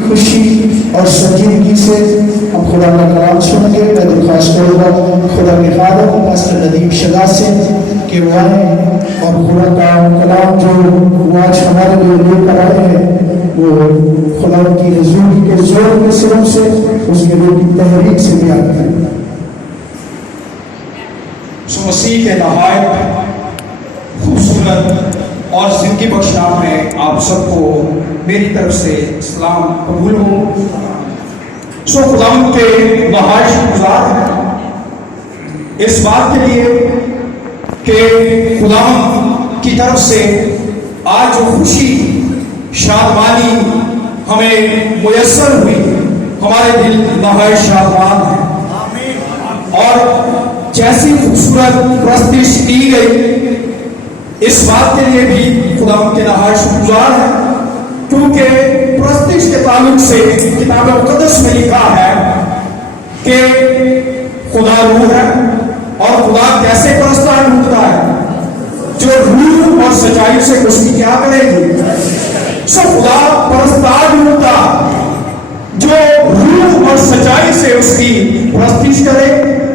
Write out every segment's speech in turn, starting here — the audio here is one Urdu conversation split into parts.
خوشی اور سنجیدگی سے ہم خدا کا کلام سنیں گے. میں درخواست کروں گا خدا کے خادم پاسٹر ندیم شدا سے کہ وہ آئیں اور خدا کا کلام جو وہ آج ہمارے لیے لے کر آئے ہیں وہ خدا کی حضور کے زور کے سروں سے اس کے روح کی تحریک سے بیان کریں. مسیح کے نہایت خوبصورت اور زندگی بخش نام میں آپ سب کو میری طرف سے سلام قبول ہو. خداوند کے نہایت شکرگزار ہیں اس بات کے لیے کہ خداوند کی طرف سے آج جو خوشی شادمانی ہمیں میسر ہوئی, ہمارے دل نہایت شادمان ہیں. اور جیسی خوبصورت پرستش کی گئی اس بات کے لیے بھی خداوند کے نہایت شکرگزار ہیں, کیونکہ پرستش کے تعلق سے کتاب مقدس میں لکھا ہے کہ خدا روح ہے اور خدا کیسے پرستار ڈھونڈتا ہے, جو روح اور سچائی سے اس کی کیا کرے گی. خدا پرستار ڈھونڈتا جو روح اور سچائی سے اس کی پرستش کرے,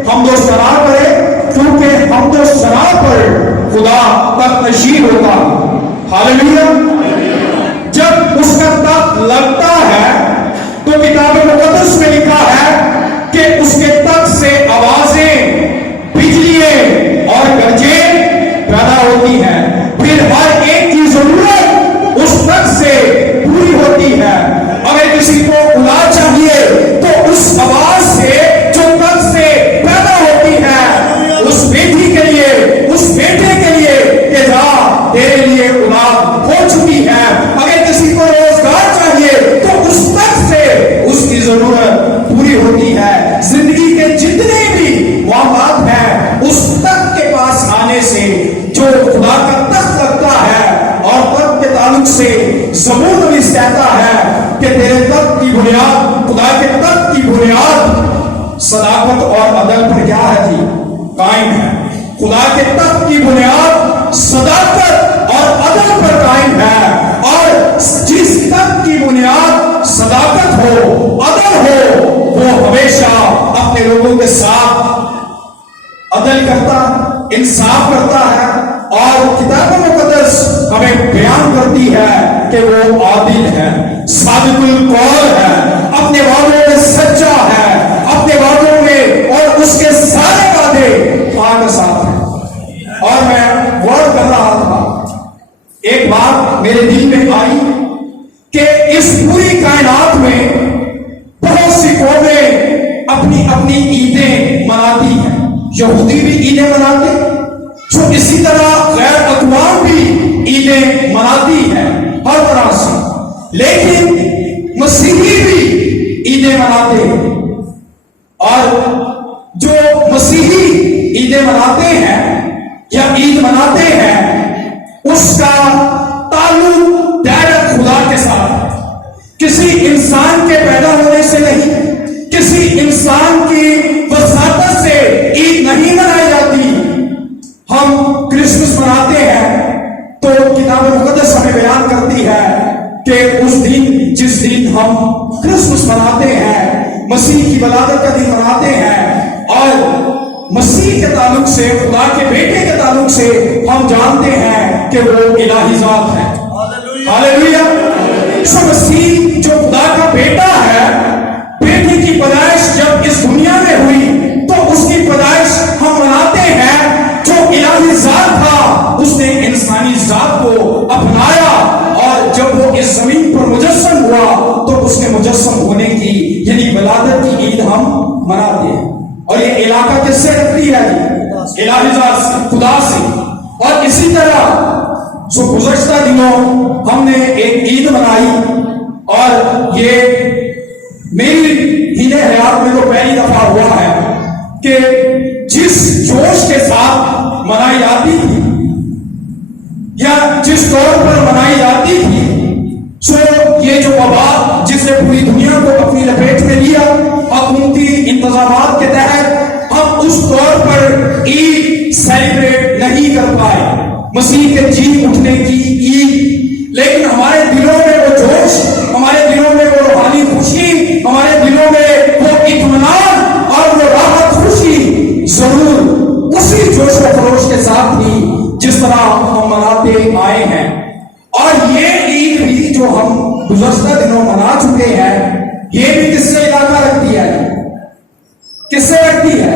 حمد و ثنا کرے, کیونکہ حمد و ثنا پر خدا تخت نشین ہوتا. ہاللیلویا. جب اس کا تخت لگتا ہے تو کتاب مقدس میں لکھا ہے کہ اس کے تخت سے آوازیں, بجلیاں اور گرجیں پیدا ہوتی ہیں. پھر ہر ایک کی ضرورت اس تخت سے پوری ہوتی ہے. اگر کسی کو خدا چاہیے تو اس آواز سے جو تخت سے پیدا ہوتی ہے اس بیٹی کے لیے, اس بیٹے کے لیے کہ جا تیرے لیے اولاد ہو چکی ہے. اگر کسی کو روزگار چاہیے تو اس تخت سے اس کی ضرورت پوری ہوتی ہے. زندگی کے جتنے بھی معاملات ہیں اس تخت کے پاس آنے سے جو خدا کا تخت لگتا ہے, اور تخت کے تعلق سے زبور بھی کہتا ہے کہ تیرے تخت کی بنیاد, خدا کے تخت کی بنیاد صداقت اور عدل پر کیا ہے تھی, قائم ہے. خدا کے تخت کی بنیاد صداقت اور عدل پر قائم ہے, اور جس تخت کی بنیاد صداقت ہو, عدل ہو, وہ ہمیشہ اپنے لوگوں کے ساتھ عدل کرتا, انصاف کرتا ہے. اور کتاب مقدس ہمیں بیان کرتی ہے کہ وہ عادل ہے, صادق القول ہے, اپنے وعدوں میں سچا ہے, اپنے وعدوں میں اور اس کے سارے وعدے کے ساتھ ہیں. اور میں غور کر رہا تھا, ایک بات میرے دل میں آئی کہ اس پوری کائنات میں بہت سی قومیں اپنی اپنی عیدیں مناتی ہیں. یہودی بھی عیدیں مناتے, جو اسی طرح غیر اقوام بھی عیدیں مناتی ہیں ہر طرح سے, لیکن مسیحی بھی عیدیں مناتے ہیں. اور جو مسیحی عیدیں مناتے ہیں یا عید مناتے ہیں اس کا تعلق ڈائریکٹ خدا کے ساتھ, کسی انسان کے پیدا ہونے سے نہیں, کسی انسان کی وساطت سے عید نہیں منائی جاتی. ہم کرسمس مناتے ہیں تو کتاب مقدس ہمیں بیان کرتی ہے کہ اس دن, جس دن ہم کرسمس مناتے ہیں, مسیح کی ولادت کا دن مناتے ہیں, اور مسیح کے تعلق سے, خدا کے بیٹے کے تعلق سے ہم جانتے ہیں کہ وہ الہی ذات ہے. ہاللیلویا. مسیح جو خدا کا بیٹا ہے, بیٹے کی پیدائش جب اس دنیا میں ہوئی تو اس کی پیدائش ہم مناتے ہیں. جو الہی ذات تھا اس نے انسانی ذات کو اپنایا, اور جب وہ اس زمین پر مجسم ہوا تو اس کے مجسم ہونے کی یعنی ولادت کی عید ہم مناتے ہیں. اور یہ علاقہ کس سے رکھتی ہے, الہی ذات سے, خدا سے. اور اسی طرح جو گزشتہ دنوں ہم نے ایک عید منائی, اور یہ میری ہی حیات میں تو پہلی دفعہ ہوا ہے کہ جس جوش کے ساتھ منائی جاتی تھی یا جس طور پر منائی جاتی تھی, یہ جو وبا جس نے پوری دنیا کو اپنی لپیٹ میں لیا, حکومتی انتظامات کے تحت ہم اس طور پر عید سیلیبریٹ نہیں کر پائے, مسیح کے جی اٹھنے کی عید. لیکن ہمارے دلوں میں وہ جوش, ہمارے دلوں میں وہ روحانی منا چکے ہیں، یہ بھی کس سے علاقہ رکھتی ہے؟ کس سے رکھتی ہے؟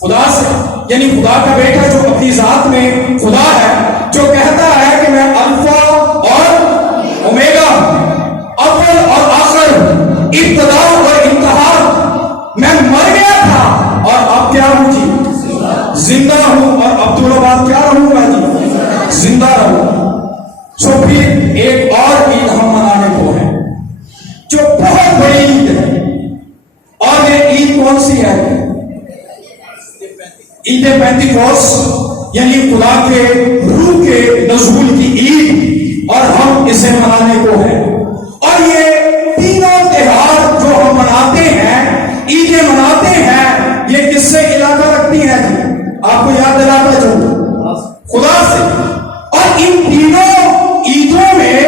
خدا سے. یعنی خدا کا بیٹا جو اپنی ذات میں خدا ہے، جو کہتا ہے کہ میں الفا اور اومیگا ہوں، اول اور آخر، ابتدا اور انتہا، میں مر گیا تھا اور اب کیا ہوں جی؟ زندہ ہوں، اور اب تو بعد کیا رہوں گا جی؟ زندہ رہوں. سو پھر ایک اور عید ہم منانے کو ہے جو بہت بڑی عید ہے، اور یہ عید کون سی ہے؟ عید پینتیکوست، یعنی خدا کے روح کے نزول کی عید، اور ہم اسے منانے کو ہیں. اور یہ تینوں تہوار جو ہم مناتے ہیں، عیدیں مناتے ہیں، یہ کس سے علاقہ رکھتی ہیں جی؟ آپ کو یاد دلاتا چاہوں، خدا سے. اور ان تینوں عیدوں میں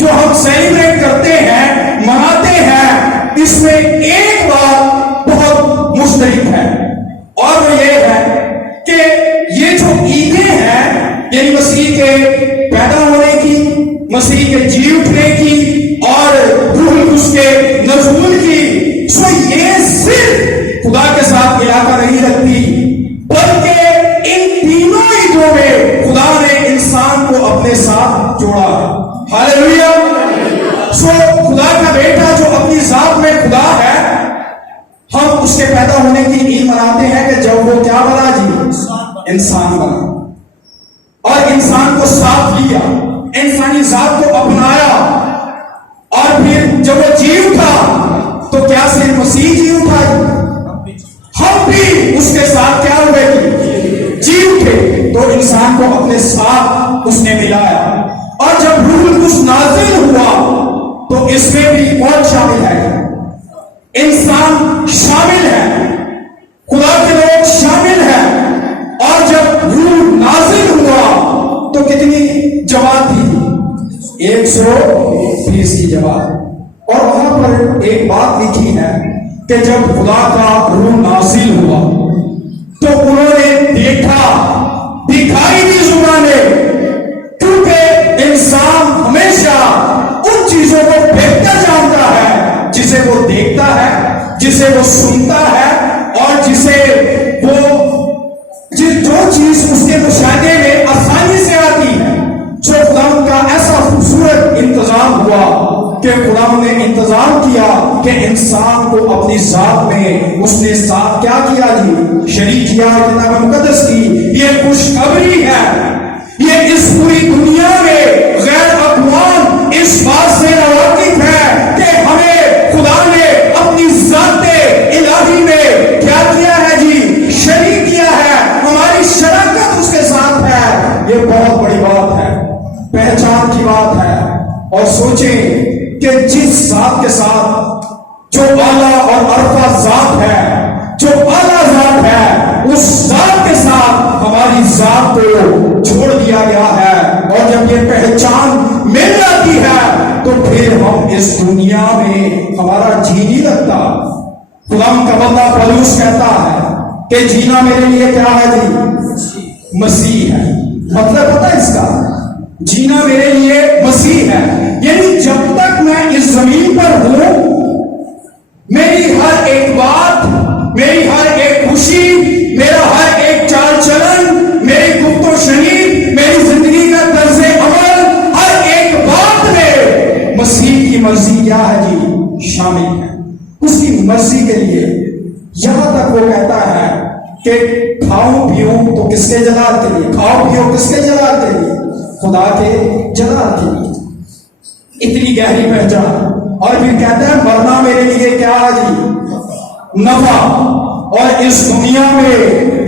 جو ہم سیلیبریٹ کرتے ہیں، مناتے ہیں، اس میں ایک بات بہت مشترک ہے، اور وہ یہ ہے کہ یہ جو عیدیں ہیں، یعنی مسیح کے پیدا ہونے کی، مسیح کے جی اٹھنے کی، اور روح القدس کے نزول کی، سو یہ صرف خدا کے ساتھ علاقہ نہیں رکھتی، بلکہ ان تینوں عیدوں میں خدا نے انسان کو اپنے ساتھ جوڑا ہے. ہاللیلویا. سو خدا کا بیٹا جو اپنی ذات میں خدا ہے، ہم اس کے پیدا ہونے کی عید مناتے ہیں کہ جب وہ کیا بنا جی؟ انسان بنا، اور انسان کو ساتھ لیا، انسانی ذات کو اپنایا، اور پھر جب وہ جی اٹھا تو کیا صرف مسیح جی اٹھا؟ ہم بھی اس کے ساتھ کیا ہوئے گی؟ جی اٹھے. تو انسان کو اپنے ساتھ اس نے ملایا. اور جب روح القدس نازل ہوا تو اس میں بھی کون شامل ہے؟ انسان شامل ہے، خدا کے لوگ شامل ہیں. اور جب روح نازل ہوا تو کتنی جماعت تھی؟ 120 کی جماعت. اور وہاں پر ایک بات لکھی ہے کہ جب خدا کا روح نازل ہوا تو انہوں نے دیکھا، دکھائی دی زبانیں، کیونکہ انسان ہمیشہ ان چیزوں کو بہتر جانتا ہے جسے وہ دیکھتا ہے، جسے وہ سنتا ہے، اور جسے وہ جو چیز اس کے مشاہدے میں آسانی سے آتی ہے. جو خدا کا ایسا خوبصورت انتظام ہوا کہ خدا نے انتظام کیا کہ انسان کو اپنی ذات میں اس نے ساتھ کیا کیا جی؟ شریک کیا. کتاب مقدس کی یہ خوشخبری ہے، یہ اس پوری دنیا میں غیر اقوام اس بات سے واقف ہے کہ ہمیں خدا نے اپنی ذات الہی میں کیا کیا ہے جی؟ شریک کیا ہے، ہماری شراکت اس کے ساتھ ہے. یہ بہت بڑی بات ہے، پہچان کی بات ہے. اور سوچیں کہ جس ذات کے ساتھ جو اعلیٰ اور عرفہ ذات ہے، جو اعلیٰ ذات ہے، اس ذات کے ساتھ ہماری ذات کو چھوڑ دیا گیا ہے. اور جب یہ پہچان مل جاتی ہے تو پھر ہم اس دنیا میں ہمارا جی نہیں لگتا. خدا کا بندہ پولس کہتا ہے کہ جینا میرے لیے کیا ہے جی؟ مسیح ہے. مطلب پتہ اس کا، جینا میرے لیے مسیح ہے. یعنی جب تک میں اس زمین پر ہوں، میری ہر ایک بات، میری ہر ایک خوشی، میرا ہر ایک چال چلن، میری گفت و شنید، میری زندگی کا طرز عمل، ہر ایک بات میں مسیح کی مرضی کیا ہے جی؟ شامل ہے. اس کی مرضی کے لیے یہاں تک وہ کہتا ہے کہ کھاؤ پیو تو کس کے جلال کے لیے؟ کھاؤ پیو کس کے جلال کے لیے؟ خدا کے جلال کے لیے. اتنی گہری پہچان. اور پھر کہتا ہے مرنا میرے لیے کیا ہے جی؟ نفع. اور اس دنیا میں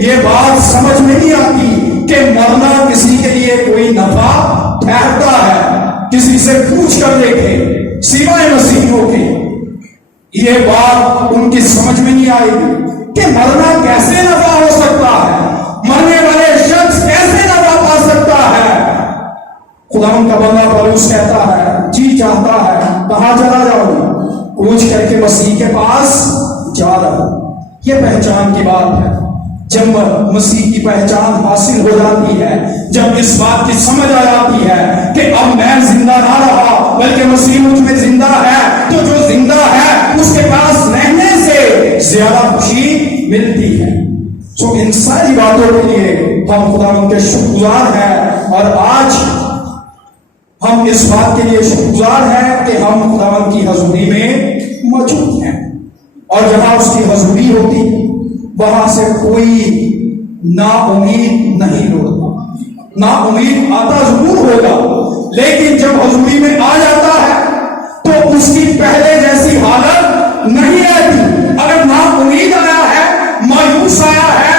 یہ بات سمجھ میں نہیں آتی کہ مرنا کسی کے لیے کوئی نفع ٹھہرتا ہے. کسی سے پوچھ کر دیکھے سوائے مسیحیوں کے، یہ بات ان کی سمجھ میں نہیں آئے گی کہ مرنا کیسے نفع ہو سکتا ہے، مرنے والے شخص کیسے نفع پا سکتا ہے. خدا کا بندہ پولس کہتا ہے جی چاہتا ہے کہاں چلا جاؤ؟ کوچ کر کے مسیح کے پاس جا رہا. یہ پہچان کی بات ہے. جب مسیح کی پہچان حاصل ہو جاتی ہے، جب اس بات کی سمجھ آ جاتی ہے کہ اب میں زندہ نہ رہا بلکہ مسیح مجھ میں زندہ ہے، ان ساری باتوں کے لیے ہم خداوند کے شکر گزار ہیں، اور آج ہم اس بات کے لیے شکر گزار ہیں کہ ہم خداوند کی حضوری میں موجود ہیں، اور جہاں اس کی حضوری ہوتی وہاں سے کوئی نا امید نہیں لوٹتا۔ نا امید آتا ضرور ہوگا، لیکن جب حضوری میں آ جاتا ہے تو اس کی پہلے جیسی حالت نہیں رہتی۔ اگر نا امید آیا ہے، مایوس آیا ہے،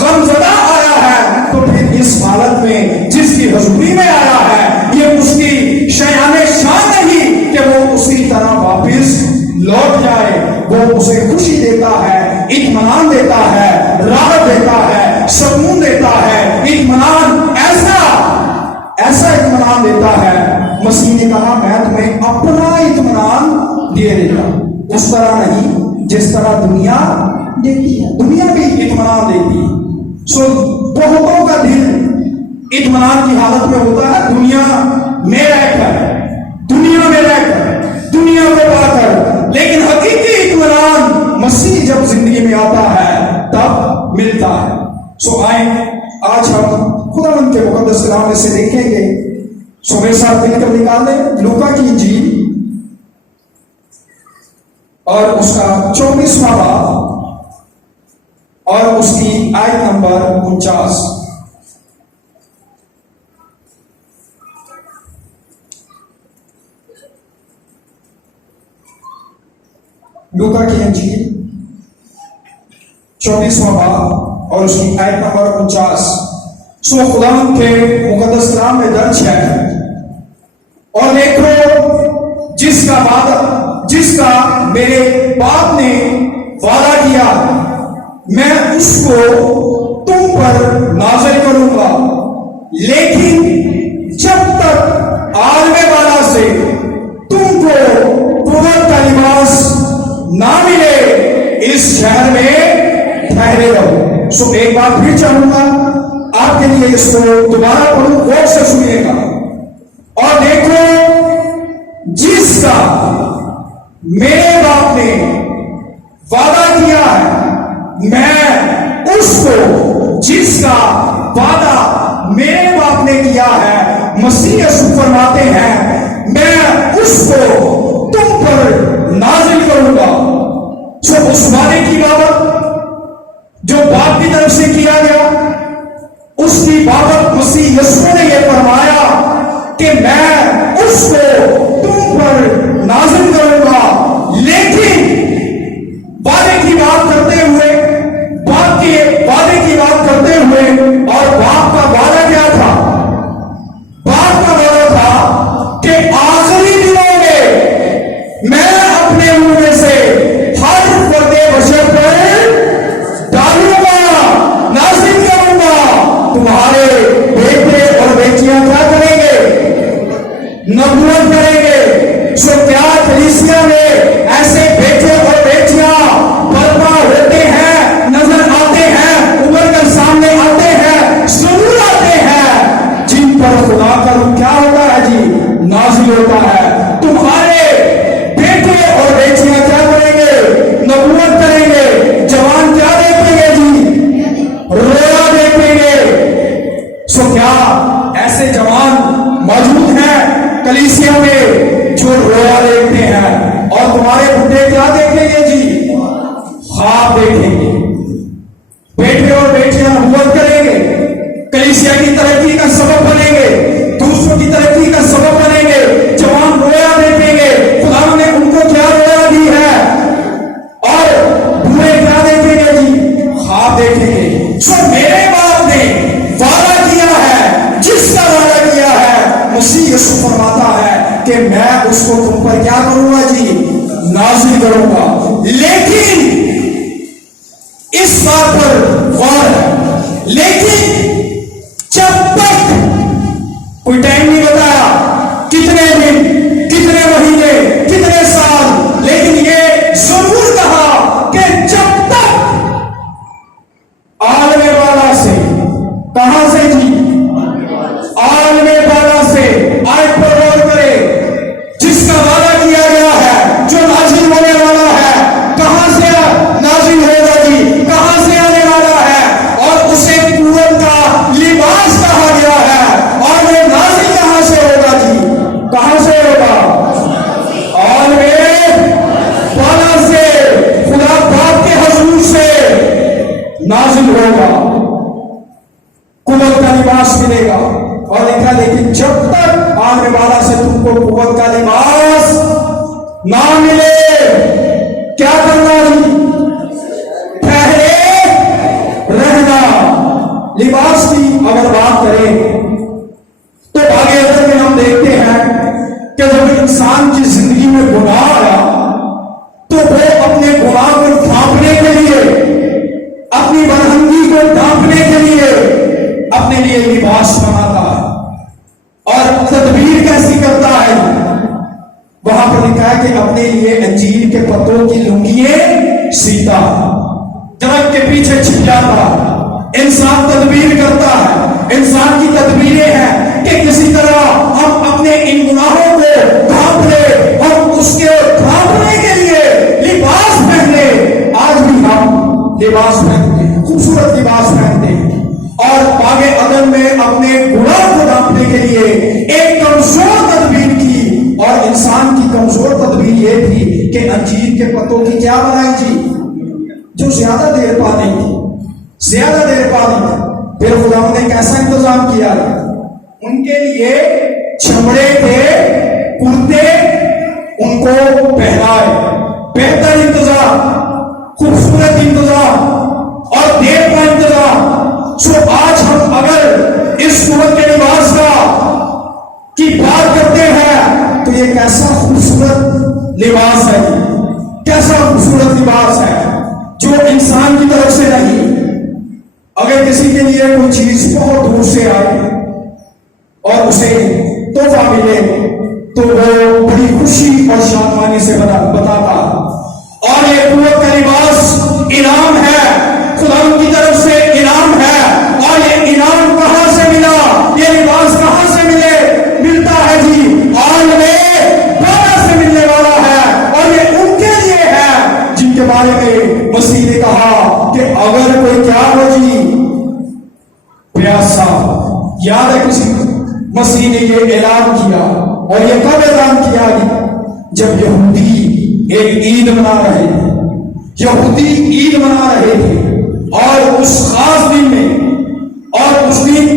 غمزدہ آیا ہے، تو پھر اس حالت میں جس کی حضوری میں آیا ہے، یہ اس کی شیان شان نہیں کہ وہ اسی طرح واپس لوٹ جائے۔ وہ اسے خوشی دیتا ہے، اطمینان دیتا ہے، راحت دیتا ہے، سکون دیتا ہے، اطمینان ایسا اطمینان دیتا ہے۔ مسیح نے کہا میں تمہیں اپنا اطمینان دے دیتا، اس طرح نہیں جس طرح دنیا دیتی ہے۔ دنیا بھی اطمینان دیتی ہے، سو بہتوں کا دل اطمینان کی حالت میں ہوتا ہے، دنیا میں رہ کر، دنیا کو پا کر، لیکن حقیقی اطمینان مسیح جب زندگی میں آتا ہے تب ملتا ہے۔ سو آئیں آج ہم خداوند کے مقدس کلام میں سے دیکھیں گے۔ سو میرے ساتھ مل کر نکال دیں لوکا کی انجیل اور اس کا 24واں باب اور اس کی آیت نمبر 49۔ لوکا کی انجیل 24واں باب اور اس کی آیت نمبر 49۔ سو خداوند کے مقدس کلام میں درج ہے، اور دیکھو جس کا میرے باپ نے وعدہ کیا میں اس کو تم پر نازل کروں گا، لیکن جب تک عالم والا سے تم کو قوت کا لباس نہ ملے اس شہر میں ٹھہرے رہو۔ سو ایک بار پھر چاہوں گا آپ کے لیے اس کو دوبارہ پڑھوں، غور سے سنیے گا، اور دیکھو جس کا میرے باپ نے وعدہ کیا ہے میں اس کو، جس کا وعدہ میرے باپ نے کیا ہے، مسیح یسوع فرماتے ہیں میں اس کو تم پر نازل کروں گا۔ سو اس وعدے کی بابت جو باپ کی طرف سے کیا گیا، اس کی بابت مسیح یسوع نے یہ فرمایا کہ میں اس کو تم پر نازل کروں گا، لیکن وعدے کی بات کرتے ہوئے، باپ کے وعدے کی بات کرتے ہوئے، اور باپ کا وعدہ کیا تھا؟ باپ کا وعدہ تھا کہ آخری دنوں میں میں اپنے منہ میں سے ہر فرد بشر پر ڈالوں گا، نازل کروں گا۔ تمہارے بیٹے اور بیٹیاں کیا کریں گے؟ نبوت کریں گے۔ سو کیا کلیسیا میں ایسے بیٹے اور بیٹیاں برپا ہوتے ہیں، نظر آتے ہیں، ابھر کر سامنے آتے ہیں؟ ضرور آتے ہیں، جن پر خدا کا روح کیا ہوتا ہے جی؟ نازل ہوتا ہے۔ تمہارے بیٹے اور بیٹیاں کیا کریں گے؟ نبوت کریں گے۔ جوان کیا دیکھیں گے جی؟ رویا دیکھیں گے۔ سو کیا ایسے جوان موجود ہیں کلیسیا میں جو رویا دیکھتے ہیں؟ اور تمہارے بڈھے کیا دیکھیں گے جی؟ خواب دیکھیں گے۔ بیٹے اور بیٹیاں نبوت کریں گے، کلیسیا کی ترقی کا سبب بنیں گے، دوسروں کی ترقی کا سبب بنیں گے۔ جوان رویا دیکھیں گے، خدا نے ان کو کیا رویا دی ہے، اور بوڑھے کیا دیکھیں گے جی؟ خواب دیکھیں گے۔ سو میرے باپ نے وعدہ کیا ہے، جس کا وعدہ کیا ہے، مسیح یسوع فرماتا ہے کہ میں اس کو تم پر کیا کروں گا جی؟ نازل کروں گا۔ لیکن اس بات پر غور ہے، لیکن جب تک کوئی ٹائم نہیں بتایا، کتنے دن، کتنے مہینے، کتنے سال، لیکن یہ ضرور کہا کہ جب تک عالم والا سے، کہاں سے جی؟ عالم والا سے، آیت پر غور کرے، جس کا وعدہ کیا گیا ہے، جو نازل ہونے والا ہے، کہاں سے نازل ہوگا جی؟ کہاں سے آنے والا ہے؟ کیا کرنا جی؟ ٹھہرے رہنا. لباس کی اگر بات کریں تو آگے ادب میں ہم دیکھتے ہیں کہ جب انسان کی زندگی میں گناہ آیا تو وہ اپنے گناہ کو ڈھانپنے کے لیے، اپنی بدہنگی کو ڈھانپنے کے لیے اپنے لیے لباس بناتا ہے. اور تدبیر کیسی کرتا ہے؟ وہاں پر لکھا ہے کہ اپنے لیے انجیر کے پتوں کی لنگیاں سیتا، درخت کے پیچھے چھپ جاتا. انسان تدبیر کرتا ہے. انسان کی تدبیریں ہیں کہ کسی طرح ہم اپنے ان گناہوں کو ڈھانپ لے، ہم اس کے ڈھانپنے کے لیے لباس پہنے. آج بھی ہم لباس پہنتے ہیں، خوبصورت لباس پہنتے ہیں، اور آگے عدم میں اپنے گناہ کو ڈھانپنے کے لیے ایک کمزور تدبیر کی. اور انسان کی کمزور تدبیر یہ تھی کہ انجیر کے پتوں کی کیا بنائی جی؟ جو زیادہ دیر پا نہیں تھی، زیادہ دیر پا نہیں تھی. پھر خدا نے کیسا انتظام کیا؟ ان کے لیے چمڑے کے کرتے ان کو پہنائے. بہتر انتظام، خوبصورت انتظام اور دیر کا انتظام. سو آج ہم اگر اس صورت کے لباس کی بات کرتے ہیں تو یہ کیسا خوبصورت لباس ہے، کیسا خوبصورت لباس ہے جو انسان کی طرف سے نہیں. اگر کسی کے لیے کوئی چیز بہت دور سے آئے اور اسے تحفہ ملے تو وہ بڑی خوشی اور شادمانی سے بتاتا. اور یہ قوت کا لباس انعام ہے، خدا کی طرف سے انعام ہے. اور یہ انعام کہاں سے ملا؟ یہ لباس کہاں سے ملتا ہے جی؟ عالم بالا سے ملنے والا ہے. اور یہ ان کے لیے ہے جن کے بارے میں مسیح نے کہا کہ اگر کوئی کیا ہو جی پیاسا. یاد ہے کسی مسیح نے یہ اعلان کیا، اور یہ کب اعلان کیا؟ جب یہودی ایک عید منا رہے تھے. یہودی عید منا رہے تھے اور اس خاص دن میں، اور اس دن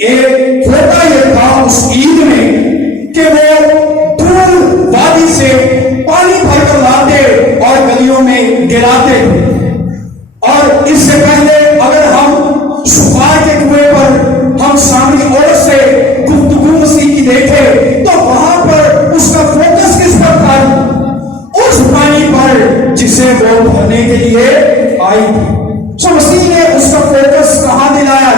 ایک ہوتا یہ تھا اس عید میں کہ وہ دور وادی سے پانی بھر کر لاتے اور گلیوں میں گراتے تھے. اور اس سے پہلے اگر ہم صفار کے کنویں پر ہم سامنے عورت سے گفتگو مسیح کی دیکھیں تو وہاں پر اس کا فوکس کس پر تھا؟ اس پانی پر جسے وہ بھرنے کے لیے آئی تھی. سو مسیح نے اس کا فوکس کہاں دلایا؟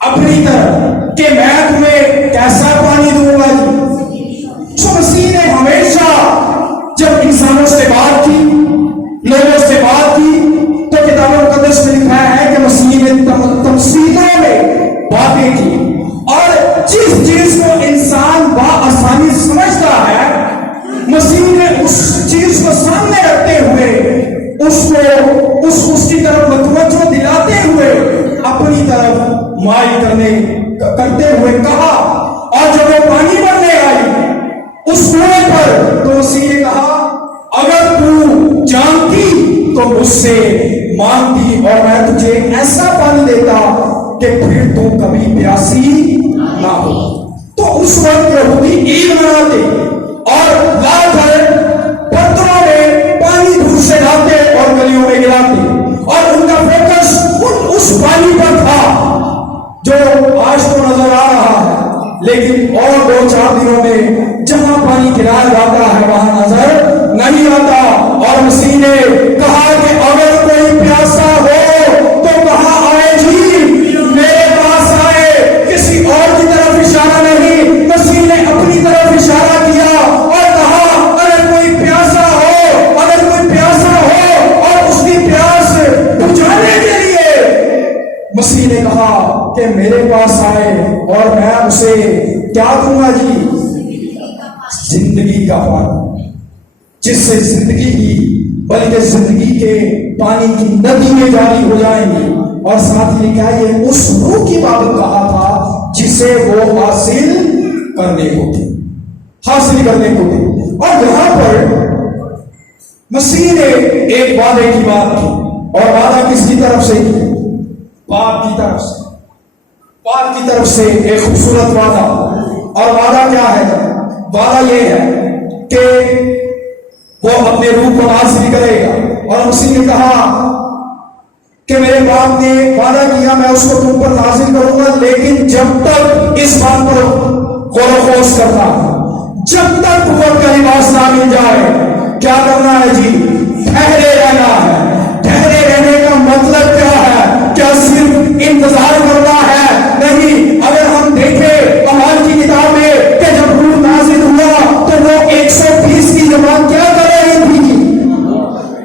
اپنی طرف کہ میں تمہیں کیسا پانی دوں گا. سو مسیح نے ہمیشہ جب انسانوں سے بات کی، لوگوں سے بات کی، تو کتاب مقدس میں لکھا ہے کہ مسیح نے تمثیلوں میں باتیں کی. اور جس چیز کو انسان بآسانی سمجھتا ہے، مسیح نے اس چیز کو سامنے رکھتے ہوئے اس کی طرف متوجہ دلاتے ہوئے اپنی طرف مائل کرتے ہوئے کہا. اور جب وہ پانی بھرنے آئی اس کنویں پر تو مسیح نے کہا اگر تو جانتی تو مجھ سے مانگتی اور میں تجھے ایسا پانی دیتا کہ پھر تو کبھی پیاسی نہ ہو. تو اس وقت یہودی عید مناتے اور لا کر پتھروں میں پانی دور سے لاتے اور گلیوں میں گراتے، اور ان کا فوکس اس پانی پر تھا جو آج تو نظر آ رہا ہے، لیکن اور 2-4 دنوں میں جہاں پانی گرایا جاتا ہے وہاں نظر نہیں آتا. اور مسیح نے کہا کہ اگر کوئی پیاسا ہو تو کہاں آئے جی؟ میرے پاس آئے. کسی اور کی طرف اشارہ نہیں، مسیح نے اپنی طرف اشارہ کیا اور کہا اگر کوئی پیاسا ہو، اگر کوئی پیاسا ہو اور اس کی پیاس بجھانے کے لیے مسیح نے کہا کہ میرے پاس آئے اور میں اسے کیا دوں گا جی؟ زندگی کا پانی، جس سے زندگی کی بلکہ زندگی کے پانی کی ندی میں جاری ہو جائیں گی. اور ساتھ ہی لکھا ہے یہ اس روح کی بابت کہا تھا جسے وہ حاصل کرنے کو تھے. اور یہاں پر مسیح نے ایک وعدے کی بات کی، اور وعدہ کس کی طرف سے کی؟ باپ کی طرف سے. باپ کی طرف سے ایک خوبصورت وعدہ. اور وعدہ کیا ہے؟ وعدہ یہ ہے کہ وہ اپنے روح کو نازل کرے گا. اور مسیح نے کہا کہ میرے باپ نے وعدہ کیا میں اس کو تم پر نازل کروں گا، لیکن جب تک اس بات پر غور و خوض کرنا، جب تک قوت کا لباس نہ مل جائے. کیا کرنا ہے جی؟ ٹھہرے رہنا ہے. ٹھہرے رہنے کا مطلب کیا ہے؟ کیا صرف انتظار کرنا ہے؟ نہیں. اگر ہم دیکھیں اعمال کی کتاب میں کہ جب روح نازل ہوا تو وہ 120 کی جماعت کیا کر رہی تھی؟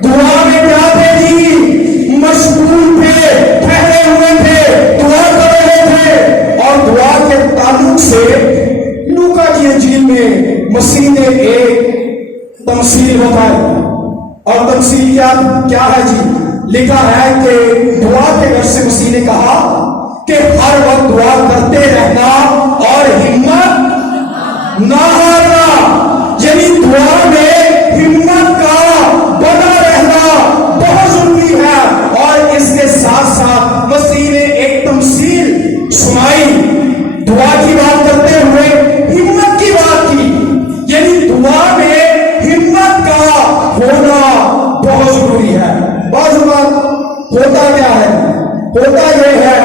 دعا میں کیا تھے جی؟ مشغول تھے، ٹھہرے ہوئے تھے، دعا کر رہے تھے. اور دعا کے تعلق سے لوکا کی انجیل میں مسیح نے ایک تمثیل بتائی. اور تمثیل کیا ہے جی؟ لکھا ہے کہ دعا کے وقت سے مسیح نے کہا کہ ہر وقت دعا کرتے رہنا اور ہمت نہ ہارنا. یعنی دعا میں ہمت کا بنا رہنا بہت ضروری ہے. اور اس کے ساتھ ساتھ مسیح نے ایک تمثیل سنائی، دعا کی بات کرتے ہوئے ہمت کی بات کی. یعنی دعا میں ہمت کا ہونا بہت ضروری ہے. بعض بات ہوتا کیا ہے؟ ہوتا یہ ہے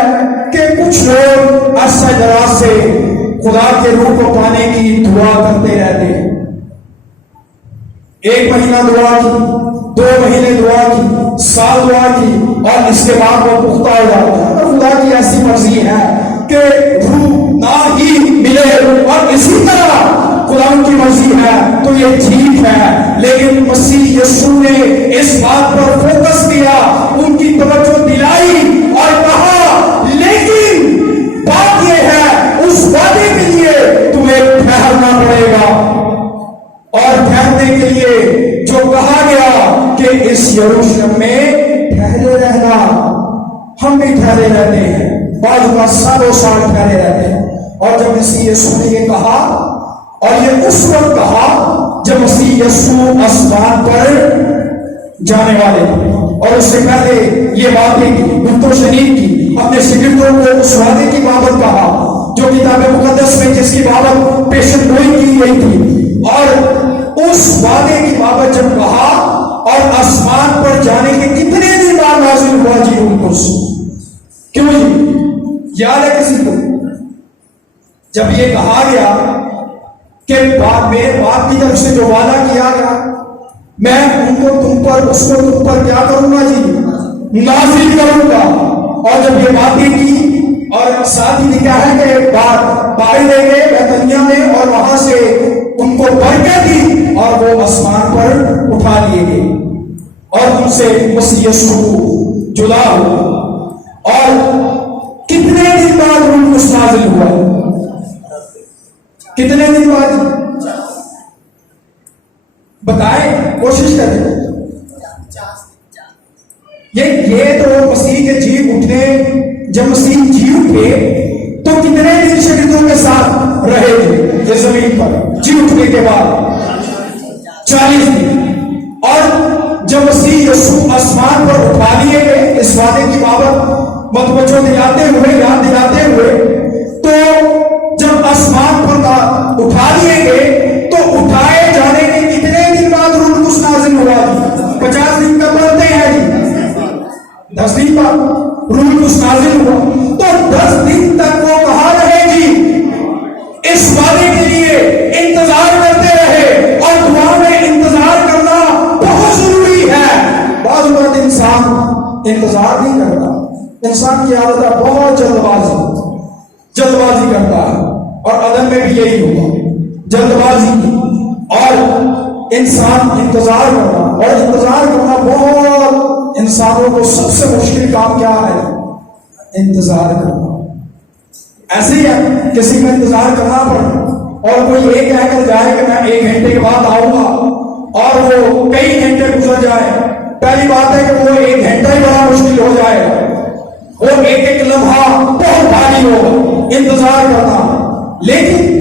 کہ کچھ لوگ عرصہ دراز سے خدا کے روح کو پانے کی دعا کرتے رہتے ہیں. 1 مہینہ دعا کی، 2 مہینے دعا کی، سال دعا کی، اور اس کے بعد وہ پختہ ہو جاتا ہے. اور خدا کی ایسی مرضی ہے کہ روح نہ ہی ملے، اور اسی طرح خدا کی مرضی ہے تو یہ ٹھیک ہے. لیکن مسیح یسوع نے اس بات پر فوکس کیا، ان کی توجہ دلائی اور کہا لیکن بات یہ ہے اس وعدے کے لیے تمہیں ٹھہرنا پڑے گا. اور ٹھہرنے کے لیے جو کہا گیا کہ اس یروشلم میں ٹھہرے رہنا، ہم بھی ٹھہرے رہتے ہیں. بعض بار سالوں سال ٹھہرے رہتے ہیں. اور جب مسیح یسوع نے یہ کہا، اور یہ اس وقت کہا جب مسیح یسوع آسمان پر جانے والے تھے، اور اس سے پہلے یہ باتیں کی، گفتگو شریف کی، اپنے شاگردوں کو اس وعدے کی بابت کہا جو کتاب مقدس میں جس کی بابت پیشن گوئی کی گئی تھی. اور اس وعدے کی بابت جب کہا، اور آسمان پر جانے کے کتنے دن بعد نازل ہوا جی ان کو؟ کیوں جی؟ یاد ہے کسی کو؟ جب یہ کہا گیا کہ میرے باپ کی طرف سے جو وعدہ کیا گیا، میں ان کو تم پر، اس کو تم پر کیا کروں گا جی؟ نازل کروں گا. اور جب یہ باتیں کی، اور ساتھ ہی کیا ہے کہ پائے لے گئے بیتنیہ میں، اور وہاں سے ان کو برکت دی، اور وہ آسمان پر اٹھا لیے گئے. اور ان سے مسیح یسوع جدا ہوا. اور کتنے دن بعد روح القدس نازل ہوا؟ کتنے دن بعد بتائیں، کوشش کریں. یہ تو مسیح کے جی اٹھنے، جب مسیح جی اٹھے تو کتنے دن شاگردوں کے ساتھ رہے تھے یہ زمین پر؟ جی اٹھنے کے بعد 40 دن. اور جب مسیح یسوع آسمان پر اٹھا لیے گئے، اس وعدے کی بابت متوجہ دلاتے ہوئے، یاد دلاتے ہوئے، تو جب آسمان پر اٹھا لیے گئے تو اٹھائے جانے کے کتنے دن بعد روح القدس نازل ہوا؟ 50 دن کا بولتے ہیں جی، 10 دن بعد روح القدس نازل ہوا. تو 10 دن تک وہ کہاں رہے جی؟ اس وعدے کے لیے انتظار کرتے رہے. اور دعا میں انتظار کرنا بہت ضروری ہے. بعض اوقات انسان انتظار نہیں کرتا. انسان کی عادت ہے بہت جلد بازی کرتا ہے. اور عدم میں بھی یہی ہوگا، جلد بازی کی. اور انسان انتظار کرنا، اور انتظار کرنا بہت انسانوں کو سب سے مشکل کام کیا ہے؟ انتظار کرنا. ایسے ہی ہے کسی میں انتظار کرنا پڑے، اور کوئی یہ کہہ کر جائے کہ میں 1 گھنٹے کے بعد آؤں گا، اور وہ کئی گھنٹے گزر جائے. پہلی بات ہے کہ وہ 1 گھنٹہ ہی بڑا مشکل ہو جائے گا، وہ ایک لمحہ بہت بھاری ہو انتظار کرنا. لیکن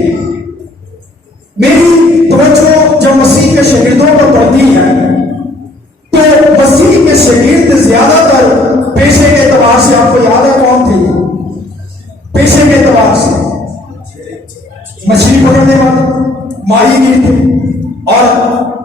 میری توجہ جب مسیح کے شاگردوں پر پڑتی ہے تو مسیح کے شاگرد زیادہ تر پیشے کے اعتبار سے، آپ کو یاد ہے کون تھے؟ پیشے کے اعتبار سے مچھلی پکڑنے والے، ماہی گیر تھے. اور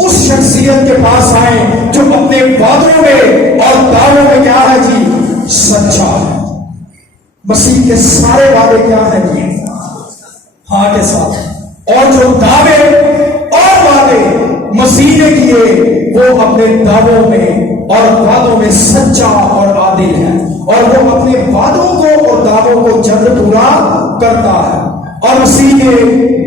اس شخصیت کے پاس آئیں جو اپنے وعدوں میں اور دعووں میں کیا ہے جی؟ سچا ہے۔ مسیح کے سارے وعدے کیا ہیں جی؟ ہاں کے ساتھ، اور جو دعوے اور وعدے مسیح نے کیے وہ اپنے دعووں میں اور وعدوں میں سچا اور عادل ہے، اور وہ اپنے وعدوں کو اور دعووں کو جلد پورا کرتا ہے۔ اور مسیح نے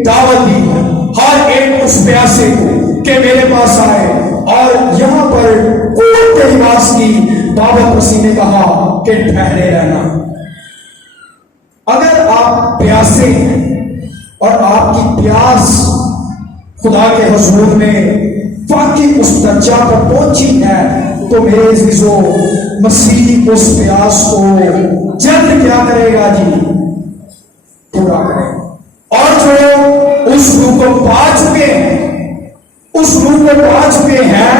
دعوت دی ہے ہر ایک اس پیاسے کو کہ میرے پاس آئے، اور یہاں پر قوت کے لباس کی بابت مسیح نے کہا کہ ٹھہرے رہنا۔ اگر آپ پیاسے ہیں اور آپ کی پیاس خدا کے حضور میں واقعی اس درجہ پر پہنچی ہے تو میرے عزیزو مسیح اس پیاس کو جلد کیا کرے گا جی؟ پورا کرے گا۔ اور جو اس روح کو پا چکے ہیں، اس روح کو پا چکے ہیں،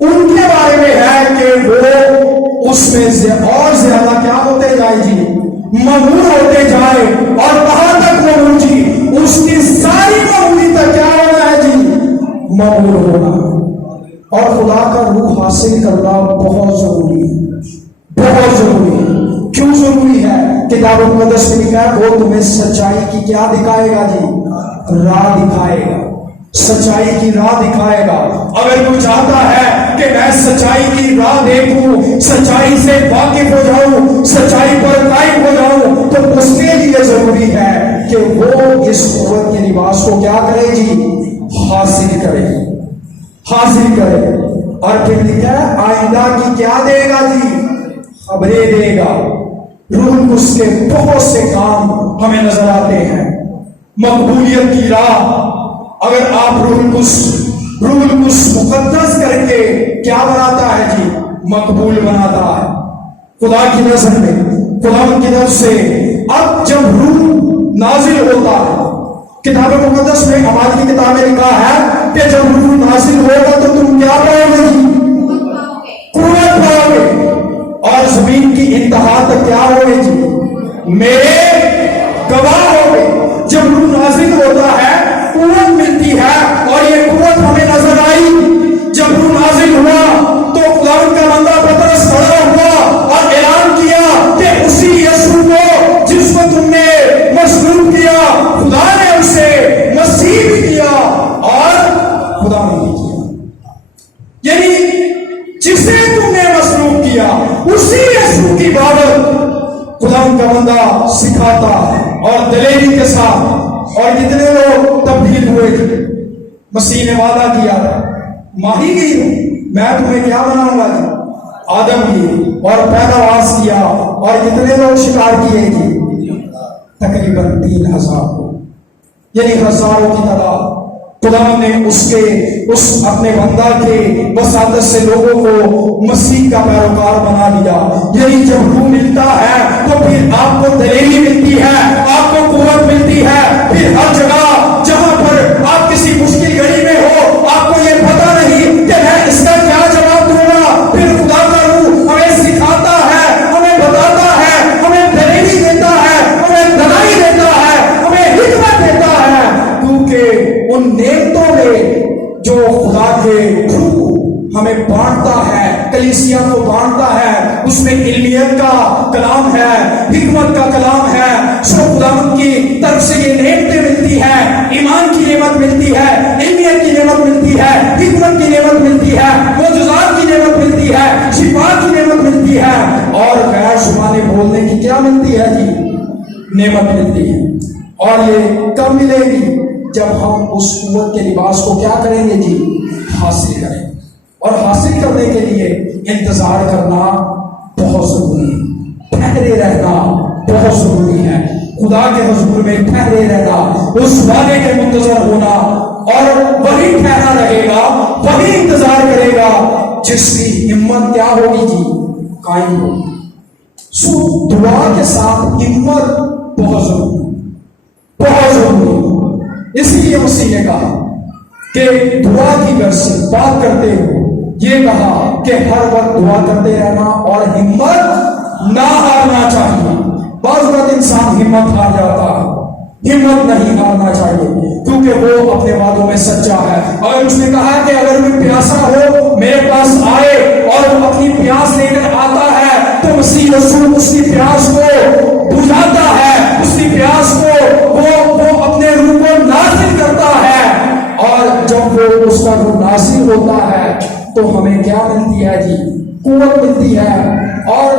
ان کے بارے میں ہے کہ وہ اس میں سے اور زیادہ کیا ہوتے جائے جی؟ مغرور ہوتے جائے۔ اور کہاں تک مغرور جی؟ اس کی ساری مغروری تک کیا ہونا ہے جی؟ مغرور ہونا۔ اور خدا کا روح حاصل کرنا بہت ضروری ہے، بہت ضروری ہے۔ کیوں ضروری ہے؟ کتاب مقدس میں لکھا ہے وہ تمہیں سچائی کی کیا دکھائے گا جی؟ راہ دکھائے گا، سچائی کی راہ دکھائے گا۔ اگر کوئی چاہتا ہے کہ میں سچائی کی راہ دیکھوں، سچائی سے واقف ہو جاؤں، سچائی پر قائم ہو جاؤں، تو اس کے لیے ضروری ہے کہ وہ اس قوت کے لباس کو کیا کرے جی؟ حاصل کرے، حاصل کرے۔ اور پھر لکھا ہے آئندہ کی کیا دے گا جی؟ خبریں دے گا۔ روح القدس کے بہت سے کام ہمیں نظر آتے ہیں۔ مقبولیت کی راہ، اگر آپ روح القدس مقدس کر کے کیا بناتا ہے جی؟ مقبول بناتا ہے خدا کی نظر میں، خدا کی طرف سے۔ اب جب روح نازل ہوتا ہے، کتاب مقدس میں ہماری کی کتاب میں لکھا ہے کہ جب روح نازل ہوگا تو تم کیا پاؤ گے جی؟ قوت پاؤ گے، اور زمین کی انتہا تک کیا ہوگے جی؟ میرے گواہ ہوگے۔ جب روح نازل ہوتا ہے قوت ملتی ہے، اور یہ قوت ہمیں نظر آئی جب روح نازل ہوا تو خداوند کا بندہ پترس کھڑا ہوا اور اعلان کیا کہ اسی یسوع کو جس کو تم نے مصلوب کیا، خدا نے اسے مسیح بھی کیا اور خدا نے بھی کیا۔ یعنی جسے تم نے مصلوب کیا اسی یسوع کی بابت خداوند کا بندہ سکھاتا ہے اور دلیری کے ساتھ۔ اور کتنے لوگ تبدیل ہوئے تھے؟ مسیح نے وعدہ کیا تھا ماہی گئی ہوں میں تمہیں کیا بناؤں گا جی؟ آدم کی، اور پیداواز کیا۔ اور کتنے لوگ شکار کیے جی؟ تقریباً 3000، یعنی ہزاروں کی تعداد۔ خدا نے اس اپنے بندہ کے وساطت سے لوگوں کو مسیح کا پیروکار بنا دیا۔ یعنی جب روح ملتا ہے تو پھر آپ کو دلیری ملتی ہے، آپ کو قوت ملتی ہے۔ پھر ہر جگہ جہاں پر آپ کسی مشکل گھڑی میں ہو، آپ کو یہ پتا نہیں کہ میں اس کا کیا جواب دوں گا، پھر خدا کا روح ہمیں سکھاتا ہے، ہمیں بتاتا ہے، ہمیں دلیری دیتا ہے، ہمیں دلائی دیتا ہے، ہمیں حکمت دیتا ہے، کیونکہ ان نعمتوں میں جو خدا کے روح ہمیں بانٹتا ہے، کلیسیا کو بانٹتا ہے، اس میں علمیت کا کلام ہے، حکمت کا کلام ہے، سو خداوند کی طرف سے یہ نعمتیں ملتی ہے، ایمان کی نعمت ملتی ہے، علمیت کی نعمت ملتی ہے، حکمت کی نعمت ملتی ہے، معجزات کی نعمت ملتی ہے، شفا کی نعمت ملتی ہے، اور غیر زبانیں بولنے کی کیا ملتی ہے جی؟ نعمت ملتی ہے۔ اور یہ کب ملے گی؟ جب ہم اس قوت کے لباس کو کیا کریں گے جی؟ حاصل کریں۔ اور حاصل کرنے کے لیے انتظار کرنا بہت ضروری ہے، ٹھہرے رہنا بہت ضروری ہے، خدا کے حضور میں ٹھہرے رہنا، اس وعدے کے منتظر ہونا، اور وہی ٹھہرا رہے گا، وہی انتظار کرے گا جس کی ہمت کیا ہوگی جی؟ قائم ہوگی۔ سو دعا کے ساتھ ہمت بہت ضروری، بہت ضروری۔ اسی لیے مسیح نے کہا کہ دعا کی غرض سے بات کرتے ہو یہ کہا کہ ہر وقت دعا کرتے رہنا اور ہمت نہ ہارنا چاہیے۔ بعض وقت انسان ہمت ہار جاتا ہے، ہمت نہیں ہارنا چاہیے۔ کیونکہ وہ اپنے وعدوں میں سچا ہے. اور اس نے کہا کہ اگر کوئی پیاسا ہو میرے پاس آئے اور وہ اپنی پیاس لے کر آتا ہے تو مسیح رسول اس کی پیاس کو بجھاتا ہے, اس کی پیاس کو وہ اپنے روح کو نازل کرتا ہے. اور جب وہ اس کا روح نازل ہوتا ہے تو ہمیں کیا ملتی ہے جی؟ قوت ملتی ہے. اور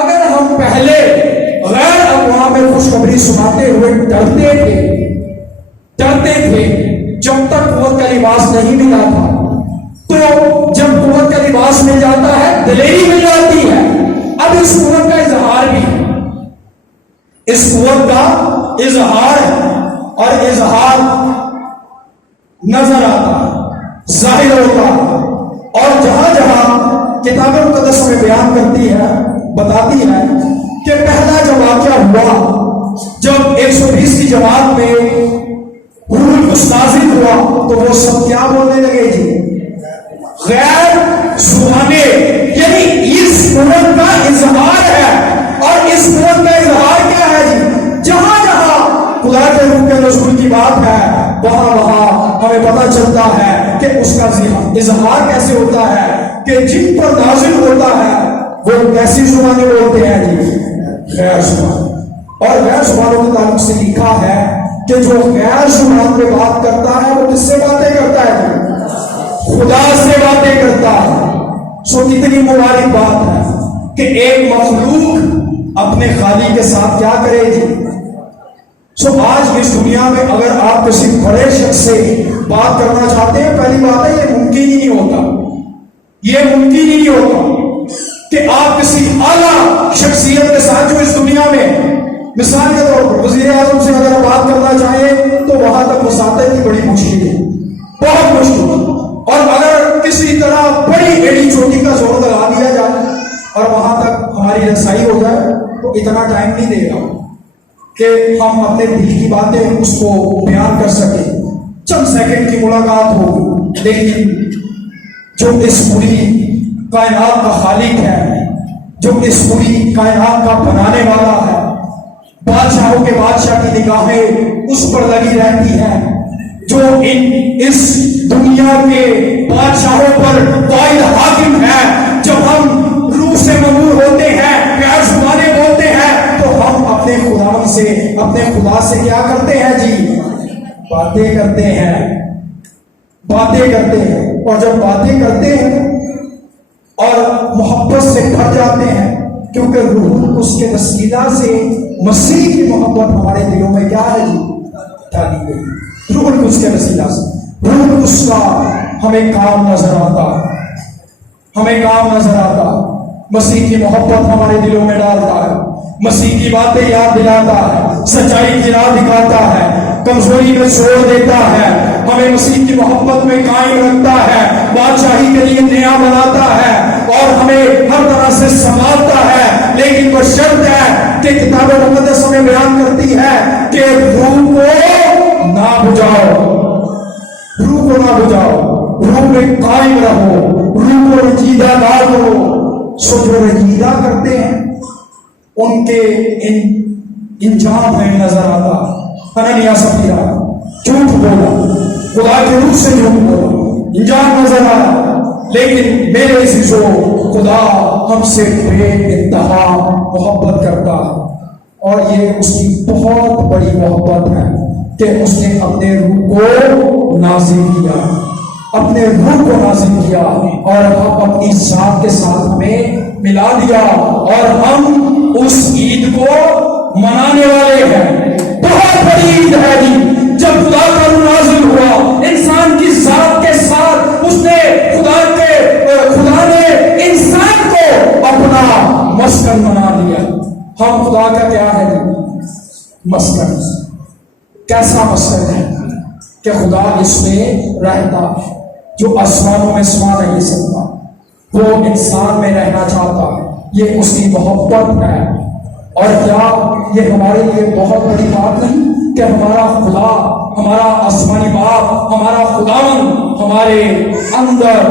اگر ہم پہلے غیر اقوام میں خوشخبری سناتے ہوئے ڈرتے تھے جب تک قوت کا لباس نہیں ملا تھا, تو جب قوت کا لباس مل جاتا ہے دلیری مل جاتی ہے. اب اس قوت کا اظہار بھی, اس قوت کا اظہار اور اظہار نظر آتا ہے, ظاہر ہوتا ہے. اور جہاں جہاں کتاب مقدس میں بیان کرتی ہے, بتاتی ہے کہ پہلا جو واقعہ ہوا جب 120 کی جماعت میں روح القدس نازل ہوا تو وہ سب کیا بولنے لگے جی؟ غیر زبانیں. یعنی اس قوت کا اظہار ہے. اور اس قوت کا اظہار کیا ہے جی؟ جہاں جہاں خدا کے روح کے نزول کی بات ہے وہاں ہمیں پتہ چلتا ہے کہ اس کا اظہار کیسے ہوتا ہے, کہ جن پر نازل ہوتا ہے وہ کیسی زبانیں بولتے ہیں جی؟ غیر زبان. اور غیر زبانوں کے تعلق سے لکھا ہے کہ جو غیر زبان پہ بات کرتا ہے وہ کس سے باتیں کرتا ہے جی؟ خدا سے باتیں کرتا ہے. سو کتنی مبارک بات ہے کہ ایک مخلوق اپنے خالق کے ساتھ کیا کرے جی؟ سو آج اس دنیا میں اگر آپ کسی بڑے شخص سے بات کرنا چاہتے ہیں, پہلی بات ہے یہ ممکن ہی نہیں ہوتا. یہ ممکن ہی نہیں ہوتا کہ آپ کسی اعلیٰ شخصیت کے ساتھ جو اس دنیا میں, مثال کے طور پر وزیر اعظم سے اگر آپ بات کرنا چاہیں تو وہاں تک وساطت کی بڑی مشکل ہے, بہت مشکل. اور اگر کسی طرح بڑی ایڑی چوٹی کا زور لگا دیا جائے اور وہاں تک ہماری رسائی ہو جائے تو اتنا ٹائم نہیں دے گا کہ ہم اپنے دل کی باتیں اس کو بیان کر سکیں. چند سیکنڈ کی ملاقات ہوگی, لیکن جو اس پوری کائنات کا خالق ہے, جو اس پوری کائنات کا بنانے والا ہے, بادشاہوں کے بادشاہ کی نگاہیں اس پر لگی رہتی ہیں, جو اس دنیا کے بادشاہوں پر واحد حاکم ہے. جب ہم روح سے ممور ہوتے ہیں, غیر زبانیں بولتے ہیں, تو ہم اپنے خدا سے, اپنے خدا سے کیا کرتے ہیں جی؟ باتیں کرتے ہیں, باتیں کرتے ہیں. اور جب باتیں کرتے ہیں اور محبت سے بھر جاتے ہیں, کیونکہ روح اس کے وسیلہ سے مسیح کی محبت ہمارے دلوں میں کیا ہے جی؟ ڈالی گئی. روح اس کے وسیلہ سے, روح اس کا ہمیں کام نظر آتا, ہمیں کام نظر آتا. مسیح کی محبت ہمارے دلوں میں ڈالتا ہے, مسیح کی باتیں یاد دلاتا ہے, سچائی کی راہ دکھاتا ہے, کمزوری میں چھوڑ دیتا ہے, ہمیں مسیح کی محبت میں قائم رکھتا ہے, بادشاہی کے لیے نیا بناتا ہے اور ہمیں ہر طرح سے سنبھالتا ہے. لیکن وہ شرط ہے کہ کتاب مقدس ہمیں بیان کرتی ہے کہ روح کو نہ بجھاؤ, روح کو نہ بجھاؤ, روح میں قائم رہو, روح کو رجیدہ نہ کرو. سو جو رجیدہ کرتے ہیں ان کے انجام ہمیں نظر آتا. حنانیہ سفیرہ جھوٹ بولا, خدا کے روح سے جھوٹ بولا, انجام نظر آیا. لیکن میرے عزیزو, خدا ہم سے بے انتہا محبت کرتا ہے, اور یہ اس کی بہت بڑی محبت ہے کہ اس نے اپنے روح کو نازل کیا, اپنے روح کو نازل کیا, اور ہم اپنی ذات کے ساتھ ہمیں ملا دیا, اور ہم اس عید کو منانے والے ہیں. بہت بڑی عید ہے جی, جب خدا کا روح نازل ہوا انسان کی ذات کے ساتھ, اس نے خدا نے انسان کو اپنا مسکن بنا دیا. ہم خدا کا کیا ہے جی؟ مسکن. کیسا مسکن ہے کہ خدا اس میں رہتا ہے, جو آسمانوں میں سما نہیں سکتا, وہ انسان میں رہنا چاہتا ہے. یہ اس کی محبت ہے. اور کیا یہ ہمارے لیے بہت بڑی بات نہیں کہ ہمارا خدا, ہمارا آسمانی باپ, ہمارا خداوند ہمارے اندر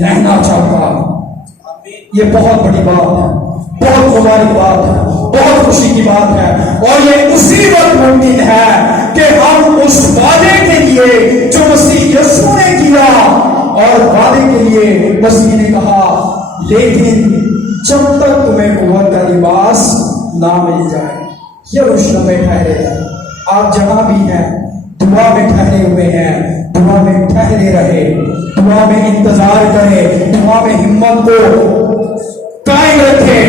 رہنا چاہتا ہے. یہ بہت بڑی بات ہے, بہت مبارک بات ہے, بہت خوشی کی بات ہے. اور یہ اسی وقت ممکن ہے کہ ہم اس وعدے کے لیے جو مسیح یسوع نے کیا، اور وعدے کے لیے مسیح نے کہا لیکن جب تک تمہیں قوت کا لباس نہ مل جائے۔ یروشلم میں ٹھہرے ہیں، آپ جہاں بھی ہیں دعا میں ٹھہرے ہوئے ہیں، دعا میں ٹھہرے رہے، دعا میں انتظار کریں، دعا میں ہمت کو قائم رکھے،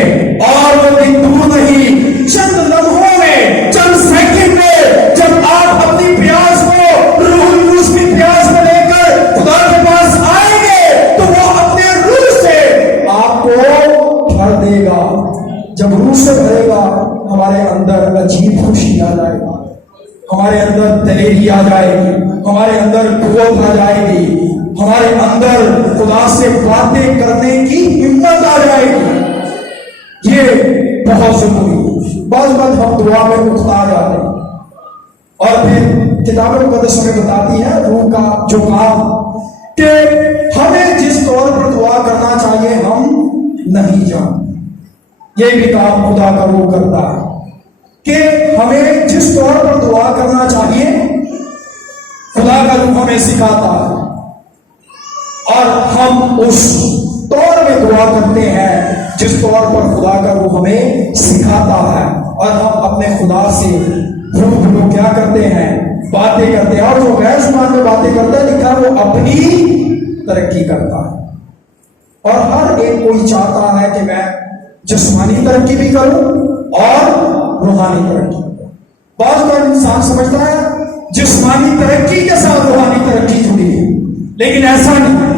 اور وہ دن دور نہیں، چند لمحوں میں، چند سیکنڈ میں جب آپ اپنی پیاس کو روح القدس کی پیاس میں لے کر خدا کے پاس آئیں گے تو وہ اپنے روح سے آپ کو بھر دے گا۔ جب روح سے بھرے گا ہمارے اندر عجیب خوشی آ جائے گا، ہمارے اندر دلیری آ جائے گی، ہمارے اندر قوت آ جائے گی، ہمارے اندر خدا سے باتیں کرنے کی ہمت آ جائے گی۔ یہ بہت ضروری ہے۔ بعض بات ہم دعا میں اکتا جاتے ہیں، اور پھر کتاب مقدس ہمیں بتاتی ہے روح کا جو کام کہ ہمیں جس طور پر دعا کرنا چاہیے ہم نہیں جانتے۔ یہ بھی کام خدا کا روح کرتا ہے کہ ہمیں جس طور پر دعا کرنا چاہیے خدا کا روح ہمیں سکھاتا ہے، اور ہم اس طور میں دعا کرتے ہیں جس طور پر خدا کا روح ہمیں سکھاتا ہے، اور ہم اپنے خدا سے روح کیا کرتے ہیں، باتیں کرتے ہیں، اور جو غیر زبان میں باتیں کرتا ہے لکھا وہ اپنی ترقی کرتا ہے۔ اور ہر ایک کوئی چاہتا ہے کہ میں جسمانی ترقی بھی کروں اور روحانی ترقی۔ بعض بار انسان سمجھتا ہے جسمانی ترقی کے ساتھ روحانی ترقی جڑی ہے، لیکن ایسا نہیں،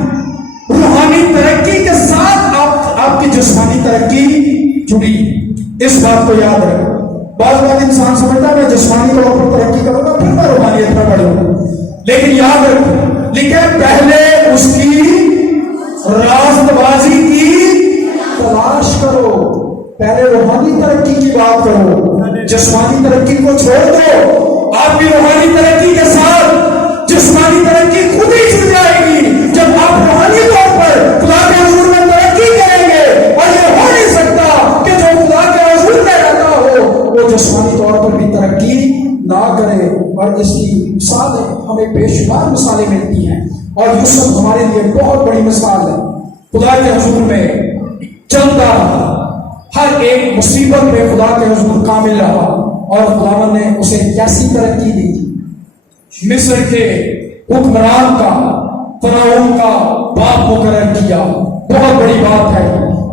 روحانی ترقی کے ساتھ آپ کی جسمانی ترقی جڑی ہے۔ اس بات کو یاد رکھیں۔ بعض بار انسان سمجھتا ہے میں جسمانی طور پر ترقی کروں گا پھر میں روحانیت میں بڑھوں گا، لیکن یاد رکھیں لیکن پہلے اس کی راست بازی کی تلاش کرو، پہلے روحانی ترقی کی بات کرو، جسمانی ترقی کو چھوڑ دو، آپ کی روحانی ترقی کے ساتھ جسمانی ترقی خود ہی چھڑ جائے گی جب آپ روحانی طور پر خدا کے حضور میں ترقی کریں گے۔ اور یہ ہو نہیں سکتا کہ جو خدا کے حضور میں رہتا ہو وہ جسمانی طور پر بھی ترقی نہ کرے۔ اور اس کی مثالیں ہمیں بے شمار مثالیں ملتی ہیں، اور یوسف ہمارے لیے بہت بڑی مثال ہے۔ خدا کے حضور میں چلتا رہا، ہر ایک مصیبت میں خدا کے حضور کامل رہا، اور خداوند نے اسے کیسی ترقی دی؟ مصر کے حکمران کا، فرعون کا باپ مقرر کیا۔ بہت بڑی بات ہے،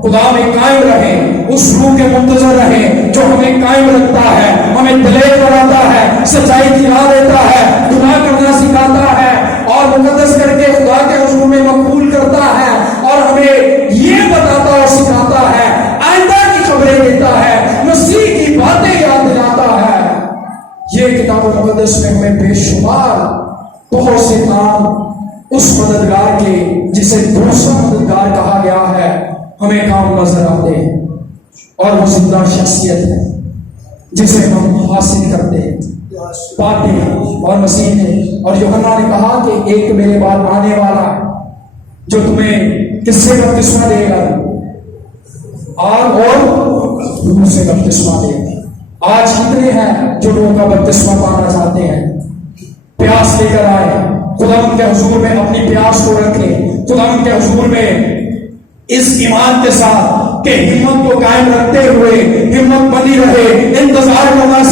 خدا میں قائم رہیں، اس روح کے منتظر رہیں جو ہمیں قائم رکھتا ہے، ہمیں دلیر بناتا ہے، سچائی کی راہ دیتا ہے، گناہ کرنا سکھاتا ہے، اور مقدس کر کے خدا کے حضور میں مقبول کرتا ہے، اور ہمیں یہ بتاتا اور سکھاتا ہے، آئندہ کی خبریں دیتا ہے، مسیح کی باتیں یاد دلاتا ہے۔ یہ کتاب مقدس میں ہمیں بے شمار بہت سے کام اس مددگار کے جسے دوسرا مددگار کہا گیا ہے ہمیں کام نظر آتے ہیں، اور وہ زندہ شخصیت ہے جسے ہم حاصل کرتے ہیں، پاتے ہیں۔ اور مسیح نے اور یوحنا نے کہا کہ ایک میرے بعد آنے والا ہے جو تمہیں کس سے بپتسمہ دے گا؟ آگ اور روح سے بپتسمہ دے گا۔ آج کتنے ہیں جو روح کا بپتسمہ پانا چاہتے ہیں؟ پیاس لے کر آئے، خدا ان کے حضور میں اپنی پیاس کو رکھیں، خدا ان کے حضور میں اس ایمان کے ساتھ کہ ہمت کو قائم رکھتے ہوئے ہمت بنی رہے، انتظار کرنا